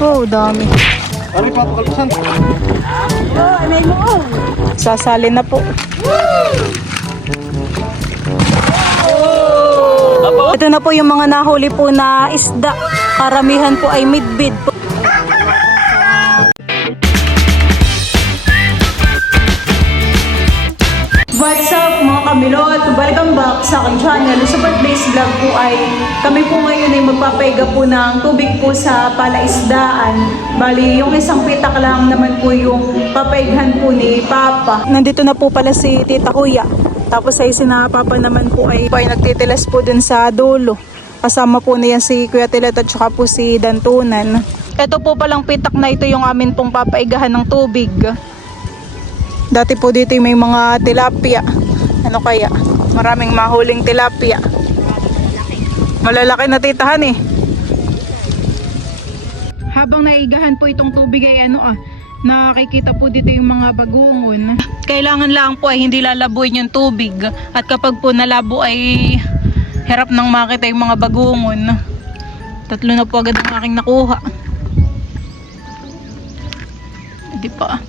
Oh, dami. Ano yung papakalpasan? Oh, may mo. Sasali na po. Ito na po yung mga nahuli po na isda. Karamihan po ay midbid po. What's up mga kamilot? Welcome back sa aking channel. Sa birthday's vlog po ay kami po ngayon ay magpapaiga po ng tubig po sa palaisdaan. Bali, yung isang pitak lang naman po yung papaighan po ni Papa. Nandito na po pala si Tita Kuya. Tapos ay sina Papa naman po ay nagtitilas po dun sa dulo. Kasama po niya si Kuya Tilet at saka po si Dantunan. Ito po palang pitak na ito yung amin pong papaigahan ng tubig. Dati po dito may mga tilapia. Ano kaya? Maraming mahuling tilapia. Malalaki na titahan eh. Habang naigahan po itong tubig ay nakikita po dito yung mga bagungon. Kailangan lang po ay hindi lalabuin yung tubig. At kapag po nalabo ay hirap nang makita yung mga bagungon. Tatlo na po agad ang aking nakuha. Hindi pa.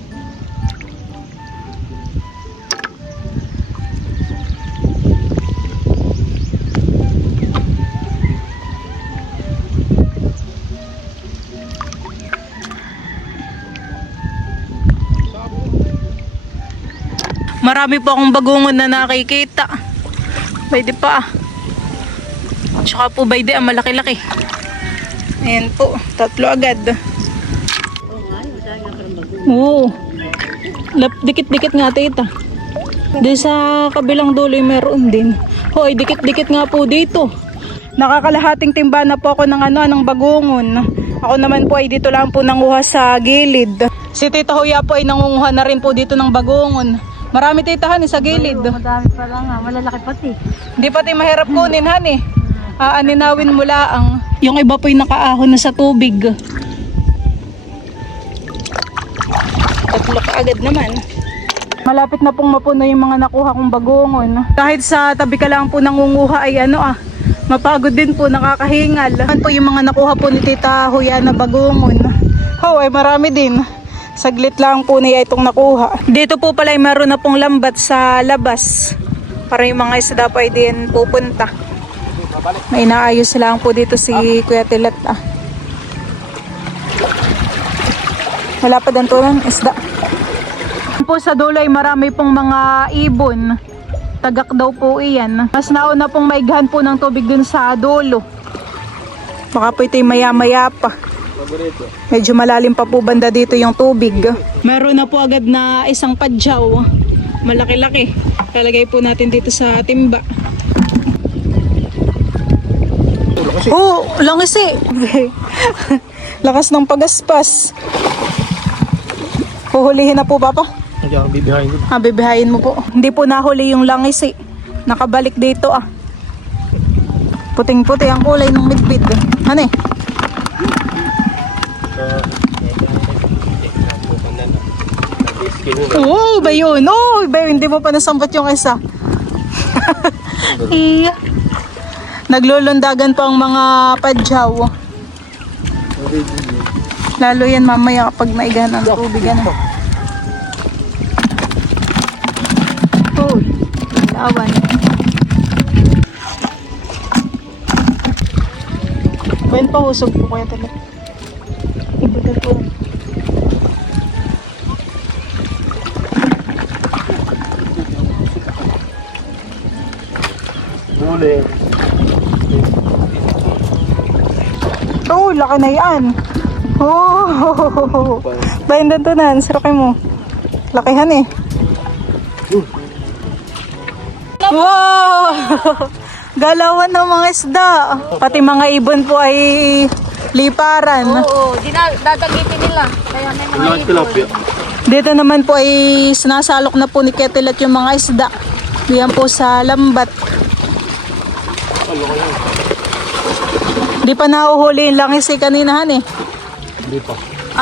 Marami po akong bagungon na nakikita. Bayde pa. Tsaka po bayde malaki-laki. Ayan po, tatlo agad. Oo. Dikit-dikit nga tita. Di sa kabilang dulo meron din. Hoy, dikit-dikit nga po dito. Nakakalahating timba na po ako ng bagungon. Ako naman po ay dito lang po nanguha sa gilid. Si Tita Huya po ay nangunguha na rin po dito ng bagungon. Marami titahan sa gilid. Madami pa lang malalaki pati. Hindi pati mahirap kunin han eh. Aaninawin mo laang. Yung iba po'y nakaahon na sa tubig. Tatlo ka agad naman. Malapit na pong mapuno yung mga nakuha kong bagungon. Kahit sa tabi ka lang po nangunguha ay mapagod din po, nakakahingal. Yan po yung mga nakuha po ni Tita Huya na bagungon. Ay marami din. Saglit lang po niya itong nakuha. Dito po pala ay meron na pong lambat sa labas. Para yung mga isda pa ay din pupunta. May naayos lang po dito si Kuya Tilet. Wala pa dantunan isda. Po sa dulo ay marami pong mga ibon. Tagak daw po iyan. Mas nauna pong maighan po ng tubig dun sa dulo. Baka po ito'y maya-maya pa. Medyo malalim pa po banda dito yung tubig. Meron na po agad na isang padyaw. Malaki-laki. Lalagay po natin dito sa timba. Oh, langis eh. Lakas ng pagaspas. Huhulihin na po Papa? Hindi ako bibihayin ko. Bibihayin mo po. Hindi po nahuli yung langis eh. Nakabalik dito Puting-puti ang kulay ng midbid. Ano eh? Oh, ba yun? Oh, ba yun? Hindi mo pa nasampat yung isa. Iya. Naglulundagan pa ang mga padyaw. Lalo yan mamaya kapag naigahan ang tubig. Oh, lawan. Bayan pa husog po kaya talaga. Ibutan po. Huli. Oh, laki na yan. Oh, bayan dantunan. Sarokin mo. Lakihan eh. Wow! Galawan ng mga isda. Pati mga ibon po ay liparan. Oo, dadagitin nila. Kaya may mga Tilapia. Dito naman po ay sinasalok na po ni Ketilat yung mga isda. Diyan po sa lambat. Di pa nahuhuli yung langis kaninahan eh. Hindi pa.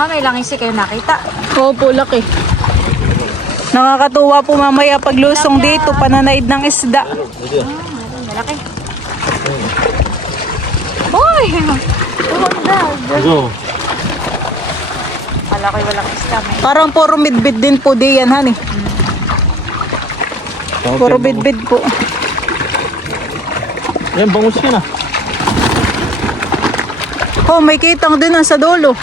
may langis kayo nakita. Opo, laki. Nakakatuwa po mamaya paglusong dito, pananaid ng isda. Malaki. Hoy! Tumundag. Go. Malaki walang isda. Parang puro midbid din po diyan, honey. Puro bidbid po. Yan, bangus yan ah. Oh, may kitang din sa dulo.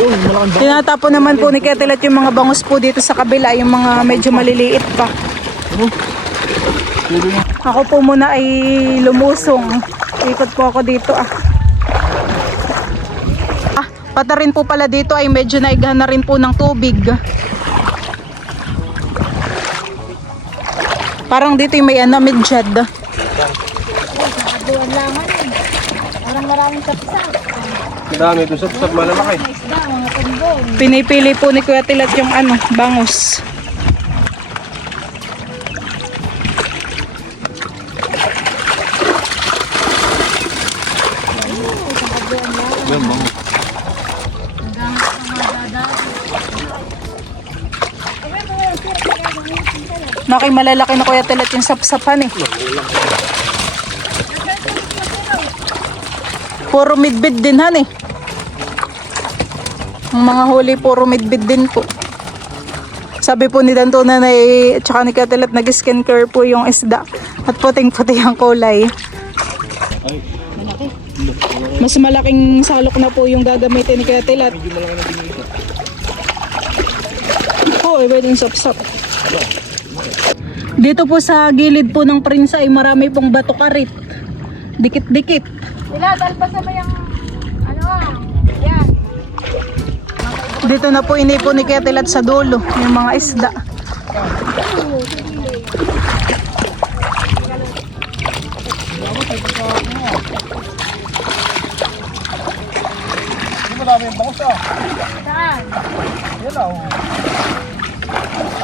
Doon, malaking bangus. Tinatapon naman po ni Ketelat yung mga bangus po dito sa kabila, yung mga medyo maliliit pa. Ako po muna ay lumusong. Ikot po ako dito pata rin po pala dito ay medyo naigahan na rin po ng tubig. Parang dito yung may midjad. Nakaduan langan eh. Parang maraming kapsat. Dami, doon sa malalaki. Mga isda, mga tumbong. Pinipili po ni Kuya Tilat yung bangus. Yan, bangus. Naghahanap ng mga dadali. Nakay malalaki na Kuya Tilat yung sapsapan eh. Puro midbid din han eh. Ang mga huli puro midbid din po. Sabi po ni Dantona na tsaka ni Kuya Tilat nag-skin care po yung isda. At puting-puti ang kulay. Mas malaking salok na po yung gagamitin ni Kuya Tilat. Oo, iba din sapsap. Dito po sa gilid po ng Prinsa ay marami pong bato karit. Dikit-dikit. Sila, talpasan mo yung yan. Dito na po inipon ni Kuya Tilat sa dulo yung mga isda. Hindi madami yung bangus ah. Saan? Yan ah.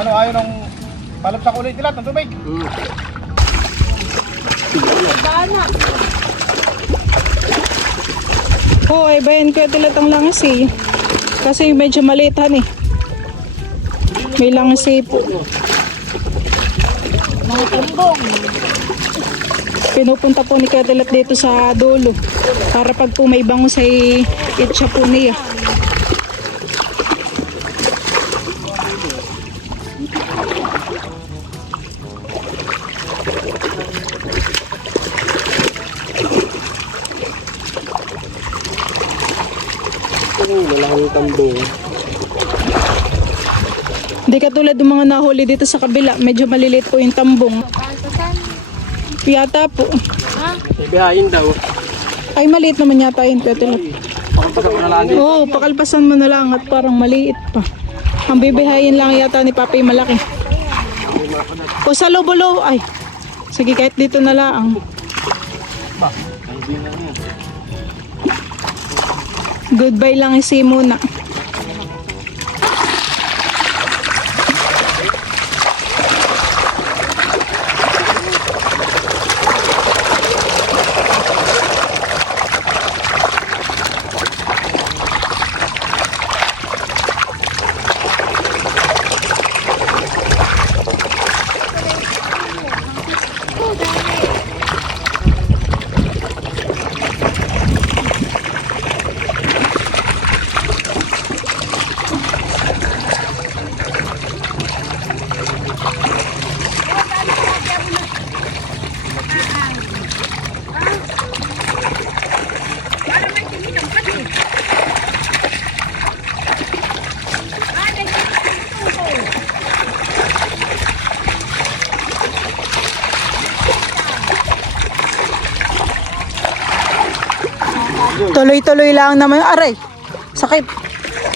Ano, ayaw nung palap sa kulay tilat ng tubig. Sana. Oo, ay bayan Kuya Tilat ang langis eh. Kasi medyo malitan eh. May langis eh po. Mga tumbong. Pinupunta po ni Kuya Tilat dito sa dulo. Para pag po may bangus ay itcha po niya. Malaking tambong. Hindi katulad ng mga nahuli dito sa kabila. Medyo maliliit po yung tambong. Talpasan. Yata po. Ha? Ibihayin daw. Ay maliit naman yata yun Kuya Tilat. Pagpasak ko na lagi. Oo, pakalpasan mo na lang at parang maliit pa. Ang bibihayin lang yata ni Papi malaki. O sa lobolo, ay. Sige, kahit dito na lang. Goodbye lang isi muna. Tuloy-tuloy lang naman. Aray, sakit.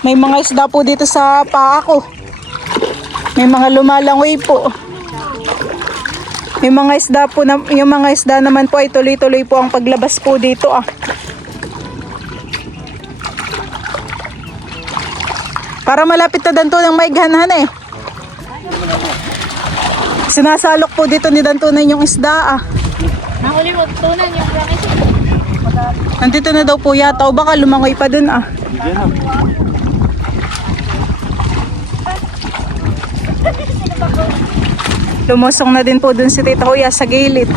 May mga isda po dito sa paa ko. May mga lumalangoy po. Yung mga isda po yung mga isda naman po ay tuloy-tuloy po ang paglabas po dito Para malapit na Danto ng maighanhan eh. Sinasalok po dito ni Dantunan yung isda Nahuli mo, tunan yung langis. Nandito na daw po yata o baka lumangoy pa dun Bigyan na. Lumusong na din po dun si Tita Kuya sa gilid.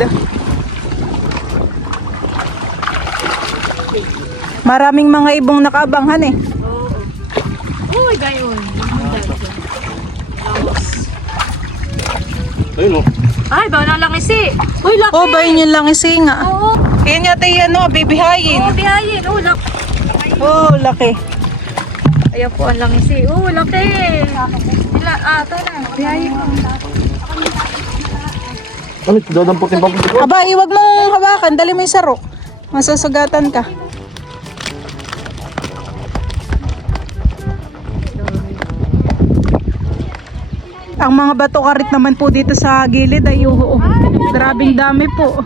Maraming mga ibong nakabanghan eh. Oo. Uy, gayon. Ayun oh. Ay, ba na lang isi. Uy, laki. Oh, ba yun lang isi nga. Oo. Yan yata yung ano, bibihayin. Oo, bihayin. Oo, laki. Oh, laki. Ayan po ang langisi. Oo, laki. Ito na. Bihayin mo. Ano, dadamputin pa po. Aba, iwag mong hawakan. Dali mo yung sarok. Masasugatan ka. Ang mga bato karit naman po dito sa gilid ay grabing dami po.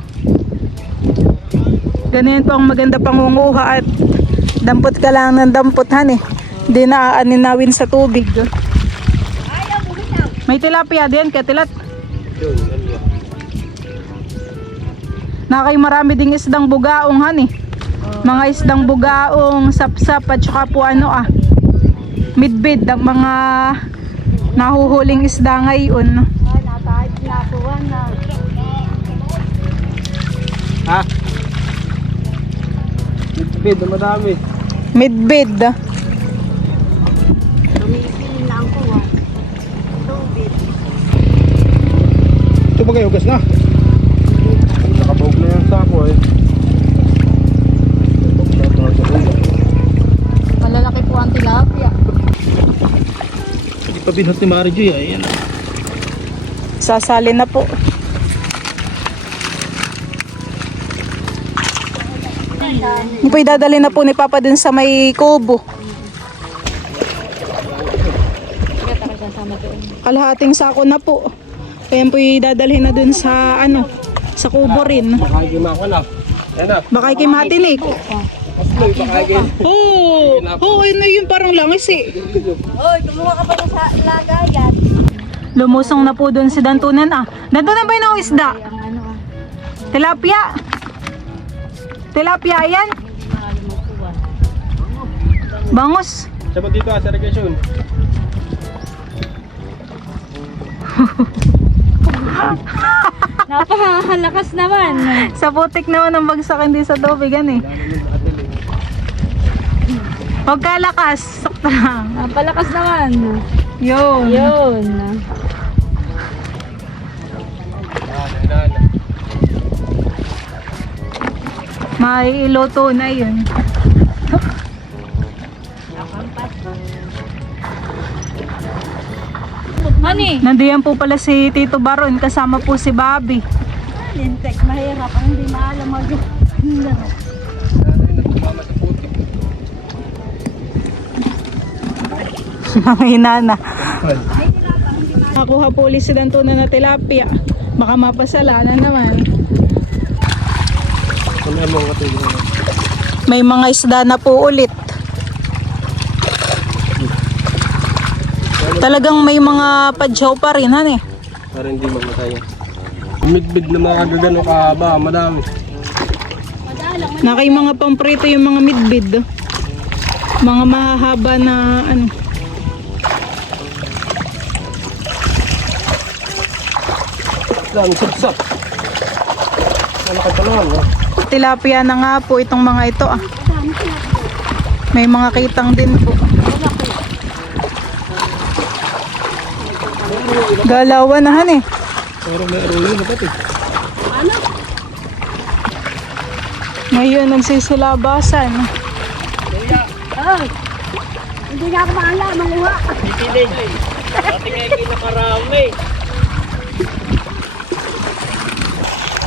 Ganyan po ang maganda pangunguha at dampot ka lang ng dampothan eh. Hindi na aaninawin sa tubig. May tilapia din, katilat. Nakay marami ding isdang bugaong han eh. Mga isdang bugaong, sapsap at saka po midbid ang mga nahuhuling isda ngayon. Ha? Midbid, madami. Midbid. Ito ba kayo, gas na? Nakabog na yung sako eh. Malalaki po ang tilapia. Hindi pa binhot ni Mari Joy, ayan. Sasali na po. Yung po idadali na po ni Papa dun sa may kubo. Kalahating sako na po. Kaya po idadalhin na dun sa sa kubo rin. Makagima ko na. Ayan na. Baka kay matinik. May makagin. Oo, na yun parang langis eh. Oy, kumuha ka pa sa lagayan. Lumusong na po dun si Dantunan Dantunan ba yung isda? Ang ano Tilapia. Tilapia yan. Bangus. Sabot dito sa irrigation. Napakalakas naman. Sa putik naman ang bagsak hindi sa tubig eh. Huwag kalakas. Sakta lang. Napalakas naman. Yun. Yun. May iloto na yun. Honey. Nandiyan po pala si Tito Baron kasama po si Bobby. Lintek, mahirap. Ang hindi maalam mag... Mahina na. Nakuha po ulit si Dantunan na tilapia. Baka mapasala na naman. May mga isda na po ulit. Talagang may mga padyaw pa rin eh. Para hindi magmatay. Midbid na mga gagano kahaba, madami. Nakay mga pamprito yung mga midbid. Mga mahahaba na Dami sapsap. Nakatulungan. tilapia na nga po itong mga ito May mga kitang din po. Galawan na han eh. Pero may arroyo na pati. Ngayon nagsisilabasan. Hindi nga ako maalam, manguha. Dati nga yung nakarami.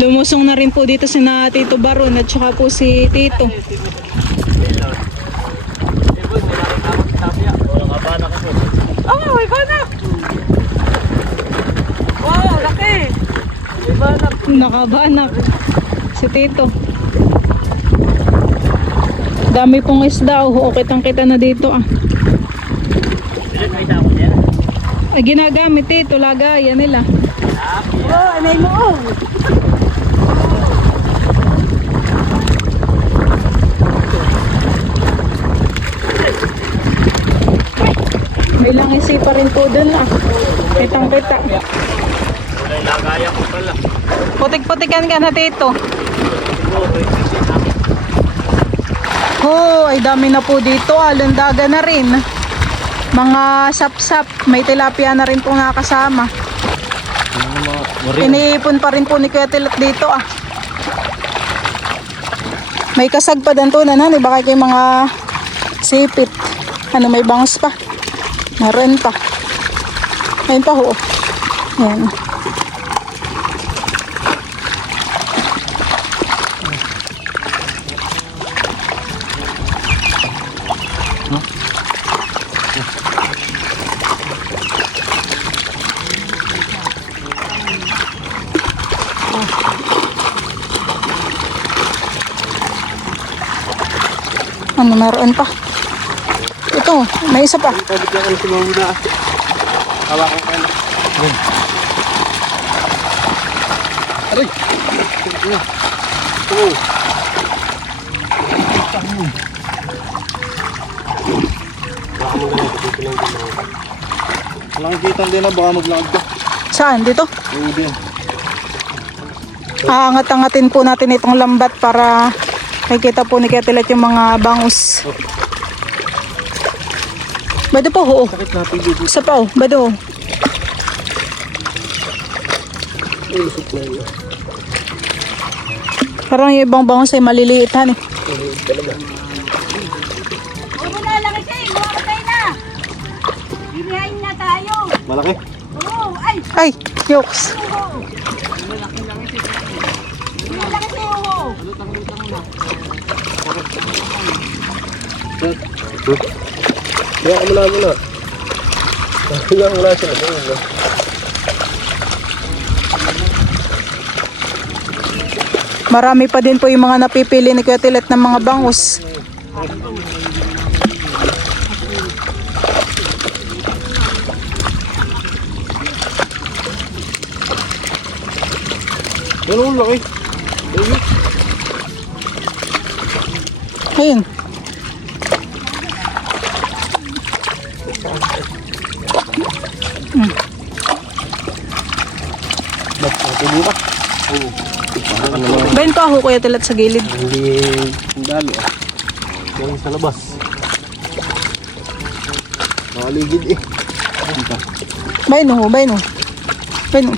Lumusong na rin po dito si na Tito Baron at saka po si Tito. Oh, may banak! Wow, laki! May banak. Nakabanak si Tito. Dami pong isda. Kitang-kita na dito Ay, ginagamit Tito. Lagayan nila. Oh, anay mo oh! May langisi pa rin po dun Kitang-kita. Lagayan ko pala. Putik-putikan ka na Tito. ay dami na po dito. Landaga na rin. Mga sap-sap. May tilapia na rin po nakasama. Iniipon pa rin po ni Kuya Tilat dito ah. May kasag pa dan to na nan. Baka kayo mga sipit. Ano, may bangus pa. Meron pa. Ayun pa ho. Ayan. Ano, meron pa. Ito, may isa pa. Pabit lang kami si Mamuna. Hawakan ka na. Aray! Ito. Walang kita din na, baka maglakad ka. Saan? Dito? Oo din. Aangat-angatin po natin itong lambat para makikita po ni Ketilet yung mga bangus. Bado po, oo. Sakit natin dito. Isa pa, oh. Bado. Ulusot na yun. Parang yung ibang bangus ay maliliit, han eh. Talaga. Oo na lang siya, mamatay na. Binihain na tayo. Malaki? Oo, ay. Ay, yokes. Malaki siya, oo. Kaya ka muna muna. Kaya ka muna siya. Marami pa din po yung mga napipili ni Kuya Tilet ng mga bangus. Ano ang laki? Ayun. Matubo ka? Oo. Ano naman? Bayin pa ako Kuya Tilet sa gilid. Hindi dalo ah. Yung sa labas. Nakaligid eh. Dito. Bayin ho, bayin ho. Bayin ho.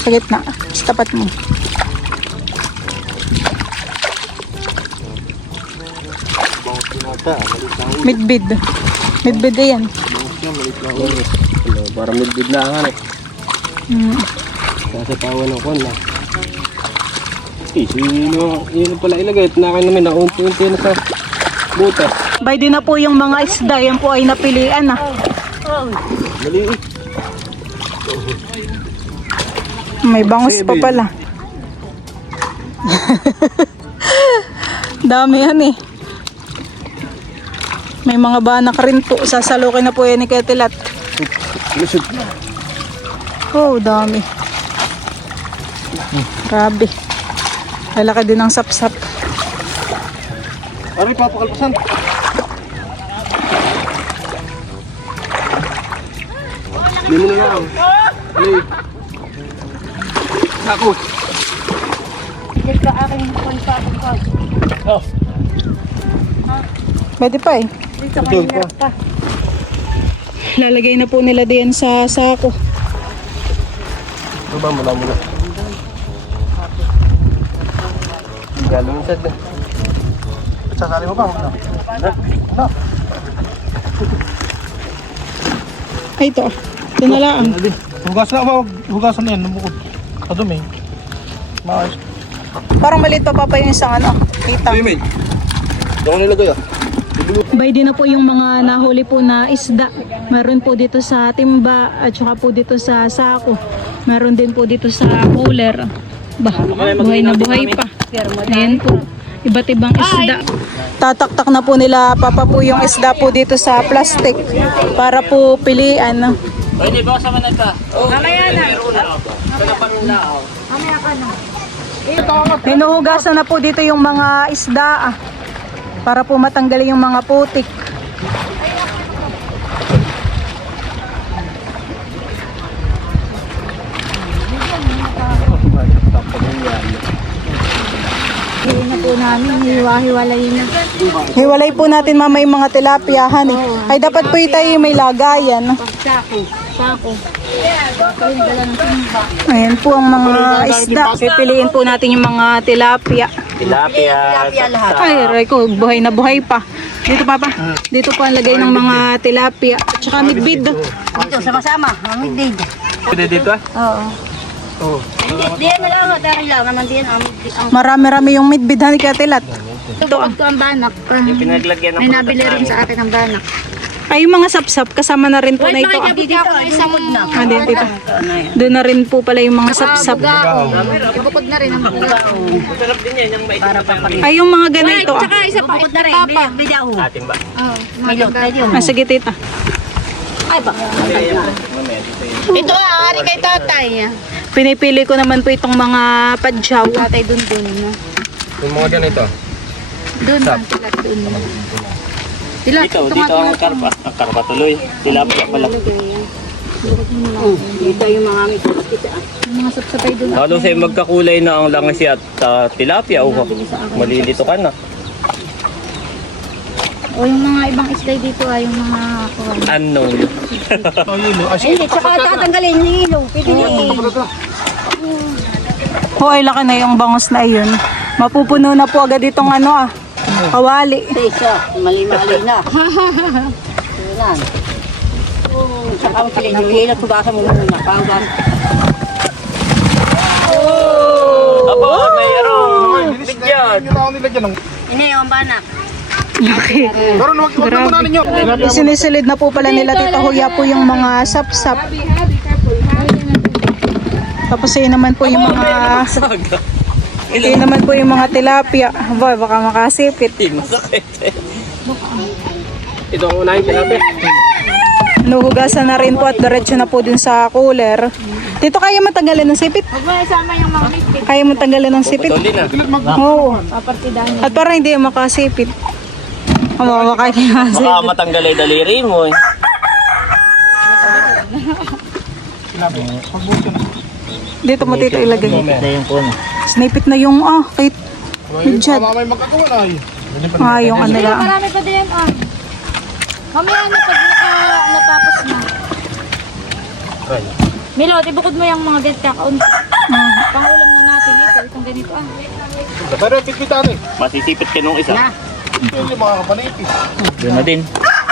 Sa gitna. Sa tapat mo. Bangus pinata. Malit lang ulit. Midbid. Midbid yan. Bangus yan. Malit lang ulit. Para midbid na ang eh. Kasi tawa ng kon na. Yun pala ilagay. Nakain namin na unti-unti na sa butas. Bay din na po yung mga isda. Yan po ay napilian ah. Maliit. May bangus pa pala. Dami yan eh. May mga banak rin po. Sasalukin na po yan ni Kuya Tilat. Lusot. Oh, dami. Grabe. Lalaki din ang sapsap. Aray, papakalpasan. Hindi mo na lang. Alay. Ako. Oh. Pwede pa eh. Lalagay na po nila diyan sa sako. Ito ba, mula. Galing sa din. Sasali mo pa? No. Ay, ito. Ito na lang. Hugasan na, hugasan na yan. Bukod. Kadumi. Maayos. Parang maliit pa pa yung isang ano. Kita. May. Doon ko nilagay ah. Bay din na po yung mga nahuli po na isda. Meron po dito sa timba at saka po dito sa sako. Meron din po dito sa cooler. Bah, buhay na buhay pa. Ayan po. Iba't ibang isda. Tataktak na po nila papa po yung isda po dito sa plastic para po pilian. Pwede ba sa manata? Mamaya na. Hinuhugasan na po dito yung mga isda para po matanggal yung mga putik. Hindi na po po namin. Hiwa-hiwalayin na. Hiwalay po natin mama yung mga tilapia, honey. Ay, dapat po tayo may lagayan. Sako. Kayo dala ng timba. Ayan po ang mga isda. Pipiliin po natin yung mga tilapia. Tilapia lahat. Ay, aray ko, buhay na buhay pa. Dito papa. Dito po ang lagay ng mga tilapia. At saka midbid. Dito, sama-sama. Amig Pwede dito ah? Oo. Oo. Diyan na lang, dari lang naman diyan ang Marami-rami yung midbid, honey, kaya tilat. Ito ko ang banak. pinaglagyan May nabili rin sa akin ang banak. Ay, yung mga sapsap, kasama na rin po na ito. dito ang isang na. Ah, dito. Doon na rin po pala yung mga sapsap. Ibukod na rin ang buga. Para papalit. Ay, yung mga ganito. Ah. Tsaka isa pa, Bukod na rin, bidaw. Ating ba? Oh, May lot na yun. Ah, sige, tita. Ay ba? ito ari kay tatay. Pinipili ko naman po itong mga padyaw. Tatay dun. Yung mga ganito. Dun lang sila dun. Sila, Dito ang karpa. Ang karpa tuloy. Tilapia pala. Dito yung mga mga sapsapay dun. Lalo sa'yo magkakulay na ang langis at tilapia. Oh, malilito ka na. O yung mga ibang isday dito ay yung mga kuwan. Unknown. Oh, yun. Ah, Hindi, tsaka tatanggalin yung ilong. Pwede na Ho, ay laki na yung bangos na yun. Mapupuno na po agad itong kawali. Isa, mali-mali na. Yan. Tsaka ang pilin yung ilong, tugasan mo muna. Paugan. Aba, mayroong bigyan. Yung ako nilagyan ng... Ini yung banak. Okay. Pero wag na muna ninyo. Sinisilid na po pala nila Tita Huya po yung mga sapsap. Tapos yun naman po yung mga... Yun naman po yung mga tilapia. Aba, baka makasipit. Masakit. Ito ang unahin tilapia. Nuhugasan na rin po at diretso na po din sa cooler. Dito kaya matanggalan ng sipit? Huwag mo isama yung mga mitik. Kaya matanggalan ng sipit? Putulin na. Oo. Papartidahan. At parang hindi makasipit. Baka Baka makasipit. matanggal ay daliri mo eh. Dito mo tito ilagay. Snipit na yung kahit Medjad. Mamay magkagawa na eh. Yung ano lang. Marami pa din mamaya na pag natapos na. Milot, ibukod mo yung mga ganit kakaunti. Pangulam na natin ito. Itong ganito Pero pitpitan eh. Masisipit ka nung isa. Hindi mga kapanipis. Yun na din.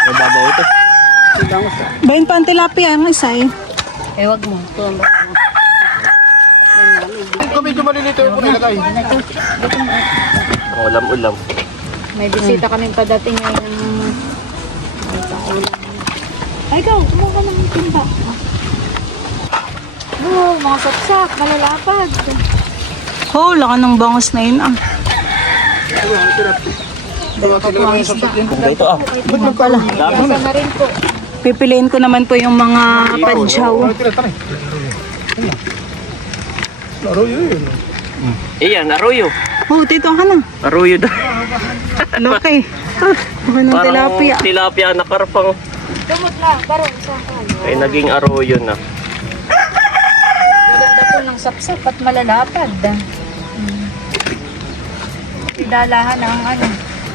Mababaw ito. Bayin pa ang tilapia ang isa eh. Eh, wag mo. Tuwan mo. Kung medyo malilito yung nilagay. Ulam-ulam. May bisita kaming padating ngayon. Ay, ikaw, kumuha ka ng timba. Oo, mga sapsak, malalapad. Laka ng bangos na yun Ito Pala. Isa na rin po. Pipiliin ko naman po yung mga padyaw. Tara. Laro yun. Iyan, arroyo. Tito ka na. Arroyo daw. Laki. Baka ng tilapia. Tilapia na karpang. Dumot na, parang isang kayo. Ay naging arroyo na. Maganda po ng sapsap at malalapad. Idalahan ang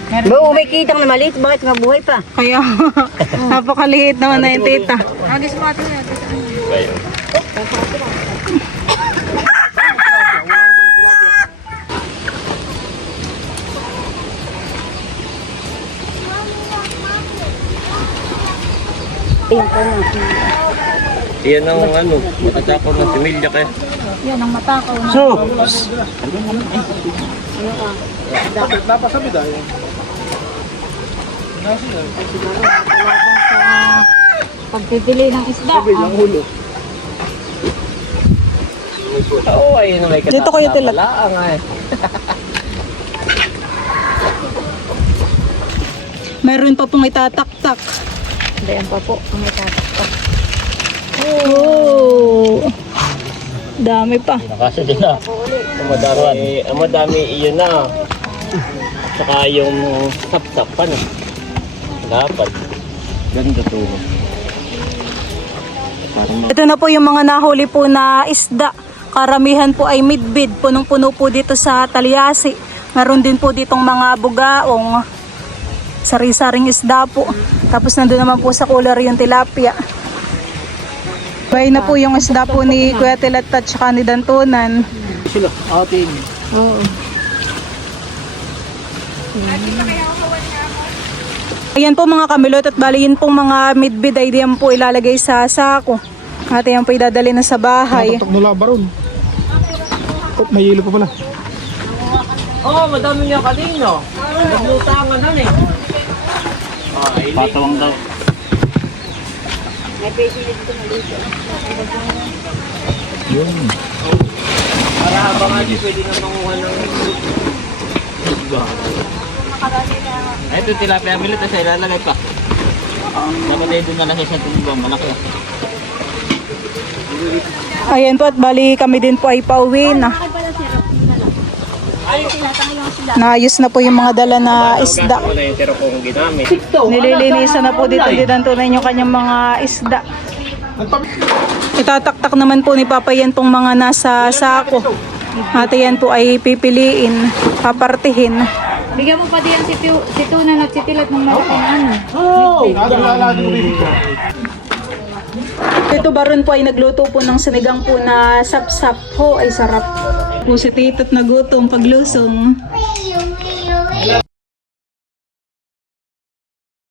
meron Ba, may kitang na maliit. Bakit mabuhay pa? Kaya napakaliit naman na yung tita. Agis mo ito yan. Ayun. Iyan ang matatakaw ng similya kaya. Yan ang matakaw na. Bakit napasabi dahil? Laban sa pagpipili ng isda. Ulo. Oo, ayun may Dito ko yung tilat. Meron pa pong itataktak. Dayan pa po. Ang itatakot. Dami pa. Nakasya din na. Ang madami iyon na. Saka yung sap-sap pa na. Dapat. Ganda to. Ito na po yung mga nahuli po na isda. Karamihan po ay midbid. Punong-puno po dito sa Talyasi. Meron din po ditong mga bugaong. Sari-saring isda po. Tapos nandun naman po sa cooler yung tilapia. Bay na po yung isda po ni Kuya Tilat at saka ni Dantunan. Sila, ating. Oo. Ayan po mga kamilot at bali yun pong mga midbid ay diyan po ilalagay sa sako. At yan po idadali na sa bahay. Natatak mula baron. Oh, may hilo pa pala. Oo, madami niya kanino. Naglutangan nun eh. Patawang daw. Yun. Para habang hindi pwede na manguha ng ay, ito tilapia milit na siya ilalagay pa. Dapat ay doon na lang siya sa tubig. Malaki. Ayan po at bali kami din po ay pauwi na. Naayos na po yung mga dala na isda. Ito na yung tiro kong ginamit. Nililinisan na po dito ni Dantunan yung kanyang mga isda. Itataktak naman po ni Papa yan pong mga nasa sako. At yan po ay pipiliin, papartihin. Bigyan mo pa diyan si Tunan at si Tilat ng malaking ano. Nadalala din rin ito. Ito baron po ay nagluto po ng sinigang po na sap-sap ho. Ay sarap po si Tito't nagutom paglusong.